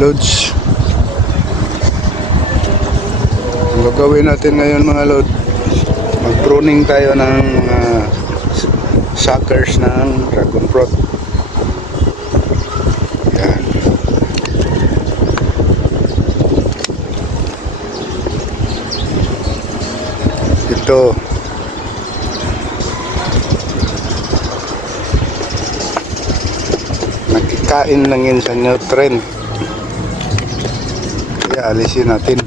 lods. Ang gagawin natin ngayon mga lods, mag-pruning tayo ng mga suckers ng dragon fruit. Yan. Ito nakikain lang yun sa nutrient, kaya alisin natin.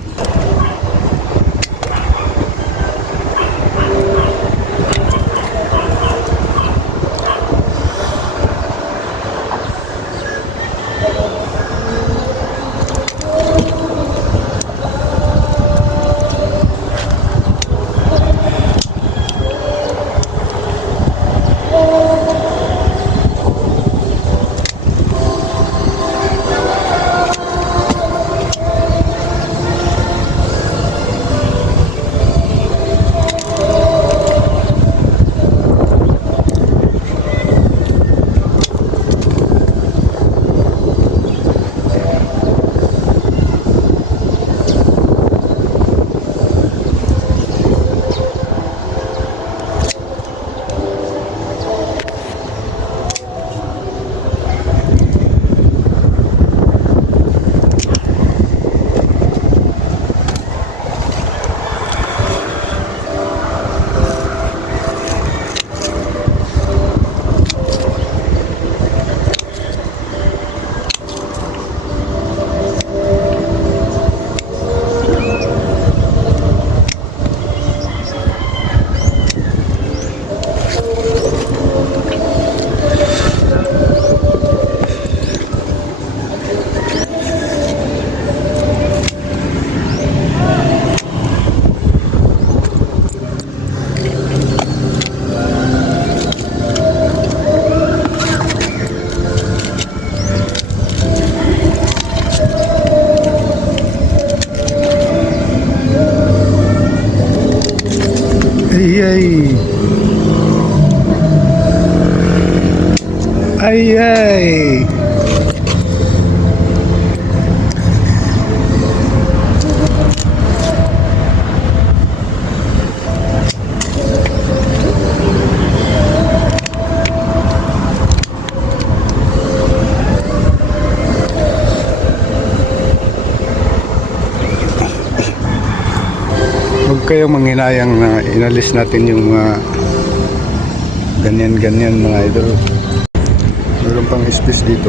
Ay ay ay. Huwag kayong manghinayang na inalis natin yung mga ganyan-ganyan mga idol. Meron pang space dito.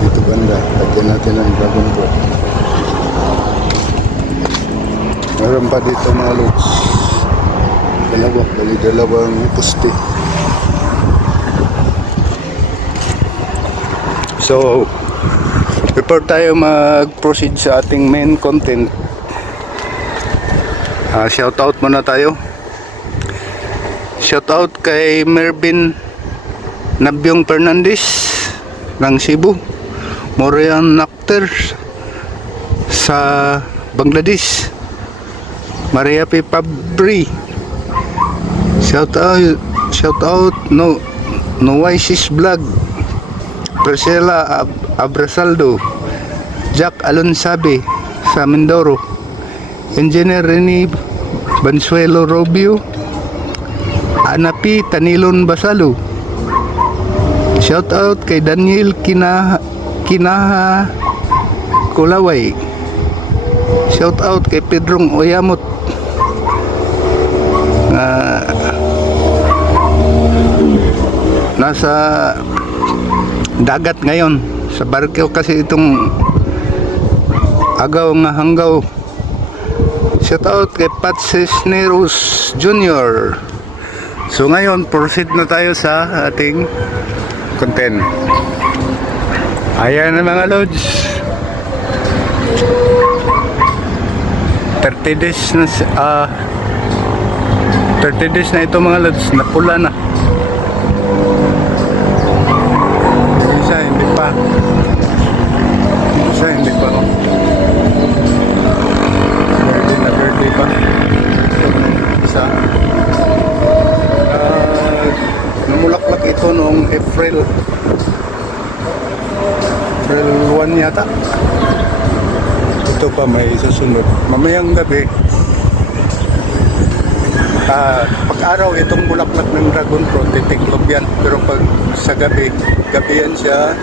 Dito banda, lagyan natin ang dragon fruit. Meron pa dito mga lods. Dalawang puste. So, before tayo mag-proceed sa ating main content, shoutout muna tayo. Shoutout kay Mervin Nabyong Fernandez ng Cebu, Morian Nakter sa Bangladesh, Maria P. Pabri. Shoutout Noaisis Vlog, Priscilla Abrasaldo, Jack Alonsabe sa Mindoro, Engineer Rene Bansuelo Robio, Anapi Tanilon Basalo. Shout out kay Daniel Kinaha Kulaway. Shout out kay Pedrong Oyamot. Nasa dagat ngayon sa barko kasi itong agaw nga hanggaw. Shout out kay Pat Cisneros Jr. So ngayon, proceed na tayo sa ating content. Ayan na mga lods. 30 days na 30 days na ito mga lods, napula na. Isa hindi pa. Isa hindi pa. Birthday pa. Isa. Namulaklak ito noong April. April 1 yata. Ito pa may susunod. Mamayang gabi, pag araw itong bulaklak ng dragon fruit, titiglob yan. Pero pag sa gabi, gabi yan siya,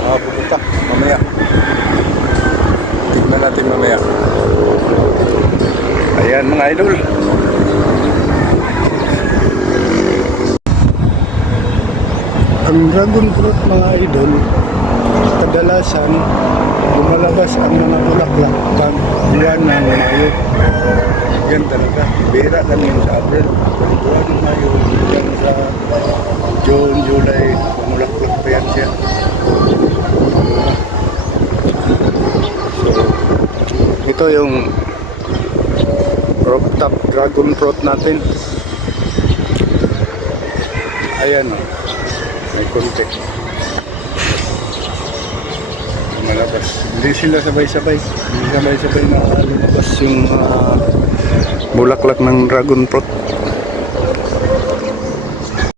pupunta mamaya. Tignan natin mamaya. Ayan mga idol. Ang dragon fruit mga idol, kadalasan lumalabas ang mga bulaklak pag buwan ng Mayo. Yan talaga, bira lang yun sa April. Pag buwan ng Mayo, yan sa June, July, bulaklak pa yan siya. So, ito yung rooftop dragon fruit natin. Ayan, may konti. Malabas. Hindi sila sabay-sabay. Hindi sabay-sabay na lumabas yung bulaklak ng dragon fruit.